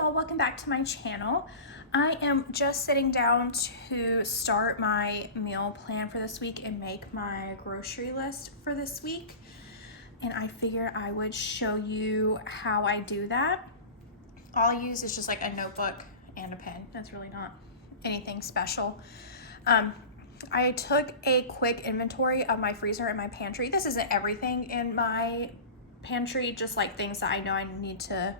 y'all, welcome back to my channel. I am just sitting down to start my meal plan for this week and make my grocery list for this week. And I figured I would show you how I do that. All I use is just like a notebook and a pen. That's really not anything special. I took a quick inventory of my freezer and my pantry. This isn't everything in my pantry, just like things that I know I need to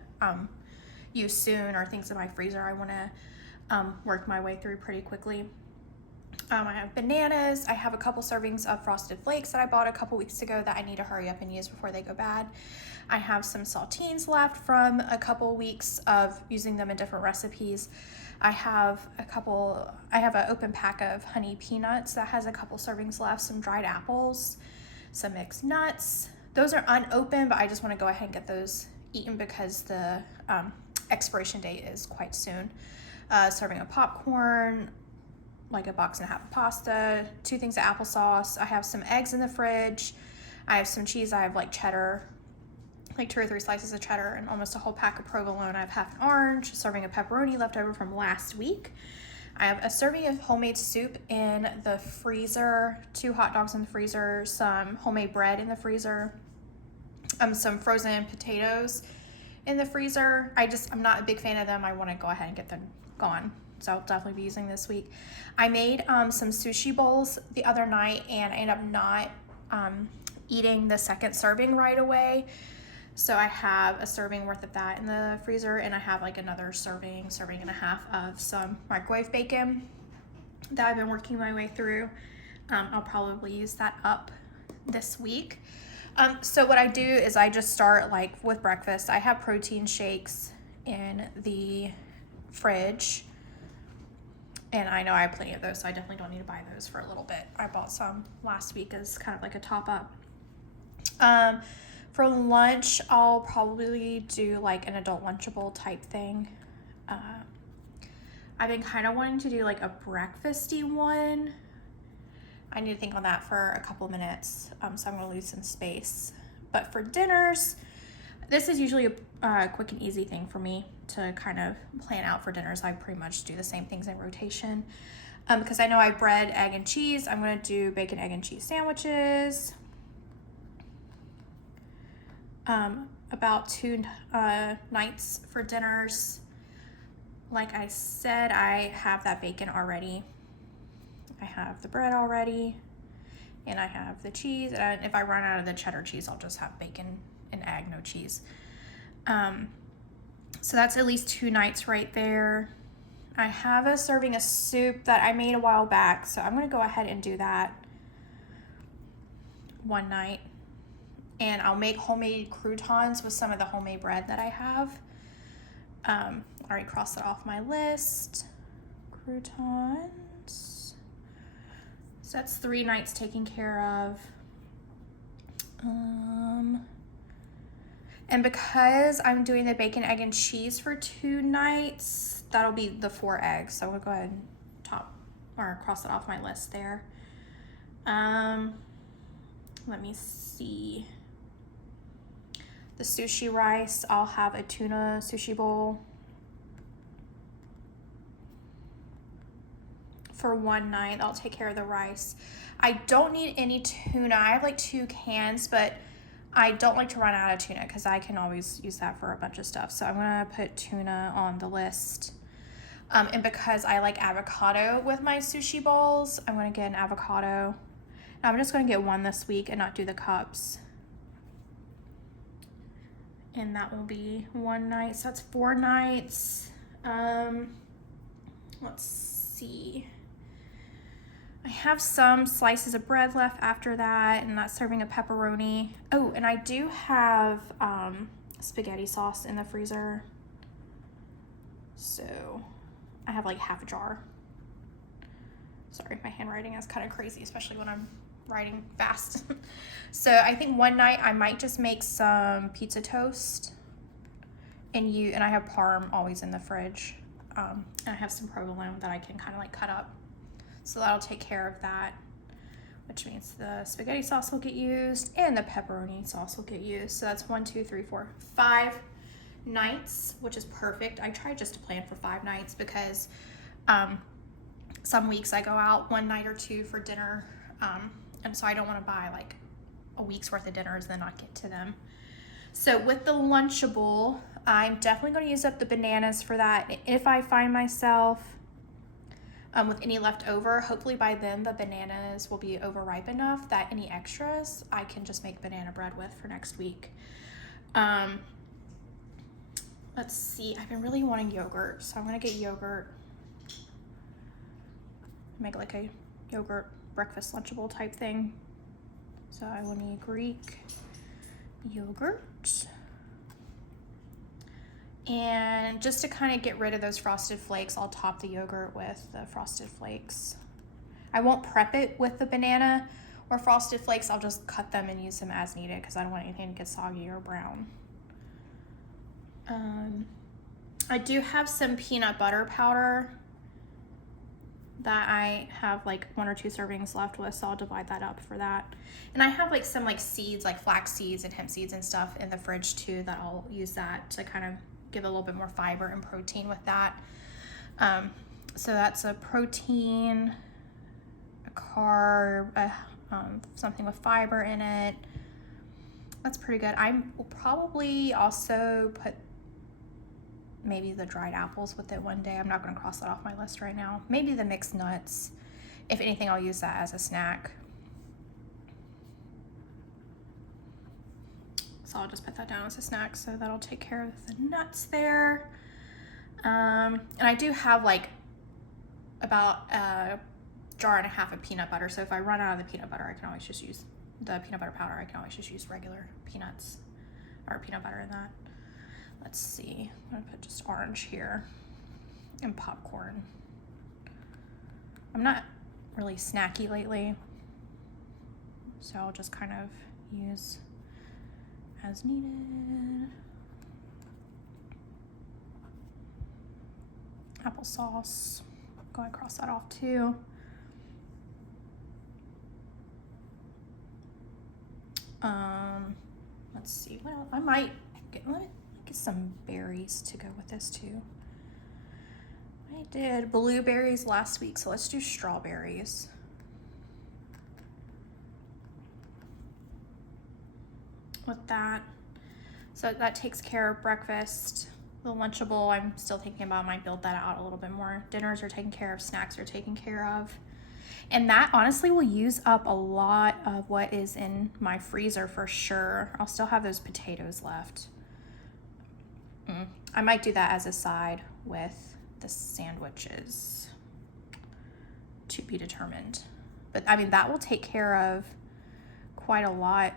use soon, or things in my freezer I want to work my way through pretty quickly. I have bananas. I have a couple servings of Frosted Flakes that I bought a couple weeks ago that I need to hurry up and use before they go bad. I have some saltines left from a couple weeks of using them in different recipes. I have an open pack of honey peanuts that has a couple servings left, some dried apples, some mixed nuts. Those are unopened, but I just want to go ahead and get those eaten because the expiration date is quite soon. Serving of popcorn, like a box and a half of pasta, 2 things of applesauce. I have some eggs in the fridge. I have some cheese. I have like cheddar, like 2 or 3 slices of cheddar and almost a whole pack of provolone. I have half an orange, a serving of pepperoni left over from last week. I have a serving of homemade soup in the freezer, 2 hot dogs in the freezer, some homemade bread in the freezer, some frozen potatoes in the freezer. I'm not a big fan of them. I want to go ahead and get them gone, so I'll definitely be using this week. I made some sushi bowls the other night, and I ended up not eating the second serving right away. So I have a serving worth of that in the freezer, and I have like another serving and a half of some microwave bacon that I've been working my way through. I'll probably use that up this week. So what I do is I just start like with breakfast. I have protein shakes in the fridge, and I know I have plenty of those, so I definitely don't need to buy those for a little bit. I bought some last week as kind of like a top up. For lunch, I'll probably do like an adult Lunchable type thing. I've been kind of wanting to do like a breakfasty one. I need to think on that for a couple of minutes, so I'm going to lose some space. But for dinners, this is usually a quick and easy thing for me to kind of plan out for dinners. I pretty much do the same things in rotation. Because I know I have bread, egg, and cheese, I'm going to do bacon, egg, and cheese sandwiches. About 2 nights for dinners. Like I said, I have that bacon already. I have the bread already, and I have the cheese. And if I run out of the cheddar cheese, I'll just have bacon and egg, no cheese. So that's at least 2 nights right there. I have a serving of soup that I made a while back, so I'm going to go ahead and do that one night. And I'll make homemade croutons with some of the homemade bread that I have. I already crossed it off my list. Croutons. So that's 3 nights taken care of. And because I'm doing the bacon, egg, and cheese for 2 nights, that'll be the 4 eggs. So I'm gonna go ahead and cross it off my list there. Let me see. The sushi rice, I'll have a tuna sushi bowl for 1 night. I'll take care of the rice. I don't need any tuna. I have like 2 cans, but I don't like to run out of tuna because I can always use that for a bunch of stuff. So I'm gonna put tuna on the list. And because I like avocado with my sushi bowls, I'm gonna get an avocado. I'm just gonna get 1 this week and not do the cups. And that will be 1 night. So that's 4 nights. Let's see. I have some slices of bread left after that, and that's serving a pepperoni. Oh, and I do have spaghetti sauce in the freezer. So I have like half a jar. Sorry, my handwriting is kind of crazy, especially when I'm writing fast. So I think 1 night I might just make some pizza toast, and I have parm always in the fridge. And I have some provolone that I can kind of like cut up. So that'll take care of that, which means the spaghetti sauce will get used and the pepperoni sauce will get used. So that's 1, 2, 3, 4, 5 nights, which is perfect. I try just to plan for 5 nights because some weeks I go out 1 night or 2 for dinner, and so I don't want to buy like a week's worth of dinners and then not get to them. So with the Lunchable, I'm definitely going to use up the bananas for that. If I find myself with any left over, hopefully by then the bananas will be overripe enough that any extras I can just make banana bread with for next week. Let's see, I've been really wanting yogurt, so I'm gonna get yogurt, make like a yogurt breakfast Lunchable type thing. So I will need Greek yogurt. And just to kind of get rid of those frosted flakes, I'll top the yogurt with the frosted flakes. I won't prep it with the banana or frosted flakes. I'll just cut them and use them as needed because I don't want anything to get soggy or brown. I do have some peanut butter powder that I have like 1 or 2 servings left with, so I'll divide that up for that. And I have like some like seeds, like flax seeds and hemp seeds and stuff in the fridge too, that I'll use that to kind of give a little bit more fiber and protein with that. So that's a protein, a carb, something with fiber in it. That's pretty good. I will probably also put maybe the dried apples with it one day. I'm not going to cross that off my list right now. Maybe the mixed nuts. If anything, I'll use that as a snack. So I'll just put that down as a snack, so that'll take care of the nuts there. And I do have like about a jar and a half of peanut butter, so if I run out of the peanut butter, I can always just use the peanut butter powder. I can always just use regular peanuts or peanut butter in that. Let's see, I'm gonna put just orange here and popcorn. I'm not really snacky lately, so I'll just kind of use as needed. Applesauce, go ahead and cross that off too. Let's see, well, I might get some berries to go with this too. I did blueberries last week, so let's do strawberries. With that, so that takes care of breakfast. The Lunchable, I'm still thinking about, I might build that out a little bit more. Dinners are taken care of, snacks are taken care of. And that honestly will use up a lot of what is in my freezer for sure. I'll still have those potatoes left. I might do that as a side with the sandwiches, to be determined. But I mean, that will take care of quite a lot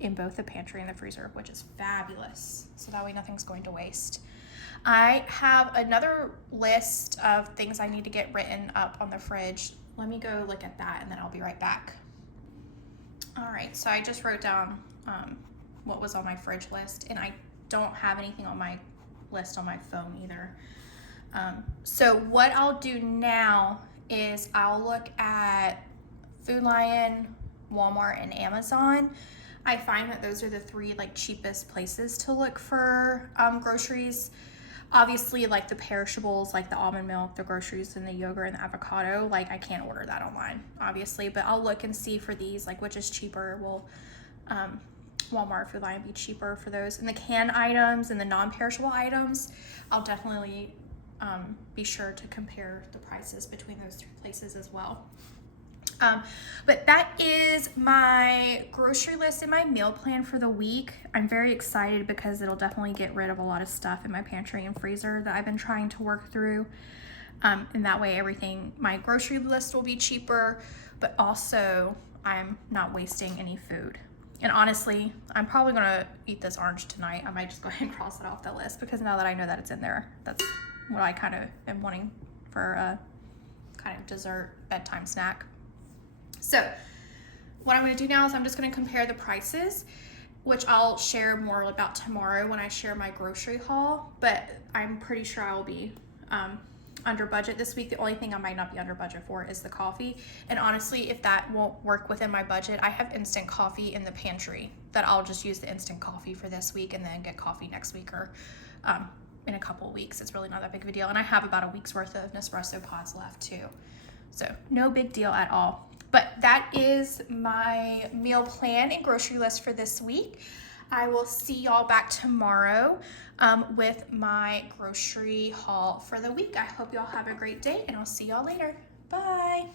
in both the pantry and the freezer, which is fabulous. So that way nothing's going to waste. I have another list of things I need to get written up on the fridge. Let me go look at that and then I'll be right back. All right, so I just wrote down what was on my fridge list, and I don't have anything on my list on my phone either. So what I'll do now is I'll look at Food Lion, Walmart, and Amazon. I find that those are the 3 like cheapest places to look for groceries. Obviously, like the perishables, like the almond milk, the groceries, and the yogurt and the avocado, like I can't order that online, obviously, but I'll look and see for these, like which is cheaper. Will Walmart, Food Lion be cheaper for those? And the canned items and the non-perishable items, I'll definitely be sure to compare the prices between those 3 places as well. But that is my grocery list and my meal plan for the week. I'm very excited because it'll definitely get rid of a lot of stuff in my pantry and freezer that I've been trying to work through. And that way everything, my grocery list will be cheaper, but also I'm not wasting any food. And honestly, I'm probably gonna eat this orange tonight. I might just go ahead and cross it off the list because now that I know that it's in there, that's what I kind of am wanting for a kind of dessert bedtime snack. So what I'm going to do now is I'm just going to compare the prices, which I'll share more about tomorrow when I share my grocery haul, but I'm pretty sure I will be under budget this week. The only thing I might not be under budget for is the coffee. And honestly, if that won't work within my budget, I have instant coffee in the pantry that I'll just use the instant coffee for this week and then get coffee next week or in a couple weeks. It's really not that big of a deal. And I have about a week's worth of Nespresso pods left too. So no big deal at all. But that is my meal plan and grocery list for this week. I will see y'all back tomorrow with my grocery haul for the week. I hope y'all have a great day, and I'll see y'all later. Bye.